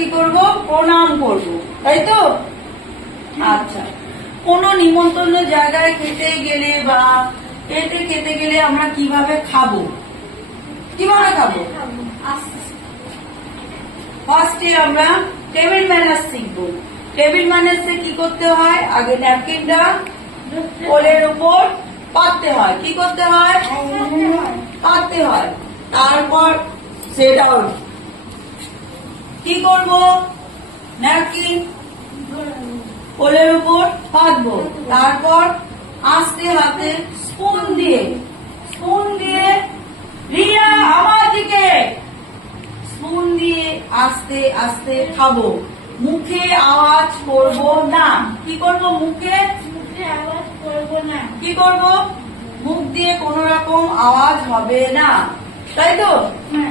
কি করব? প্রণাম করব, তাই তো? আচ্ছা, কোন নিমন্ত্রণ জায়গায় খেতে গেলে বা খেতে গেলে আমরা কিভাবে খাবো? কিভাবে খাবো? ফার্স্টে আমরা টেবিল ম্যানার্স শিখবো। টেবিল ম্যানার্সে কি করতে হয়? আগে ন্যাপকিনটা কোলের উপর পাততে হয়। কি করতে হয়? পাততে হয়। তারপর সেট আউট কি করব? ন্যাপকিন কোলের উপর পাতবো। তারপর আস্তে হাতে স্পুন দিয়ে রিয়া আমার দিকে স্পুন দিয়ে আস্তে আস্তে খাবো। মুখে আওয়াজ করব না। কি করব? মুখে আওয়াজ করব না। কি করব? মুখ দিয়ে কোন রকম আওয়াজ হবে না, তাই তো?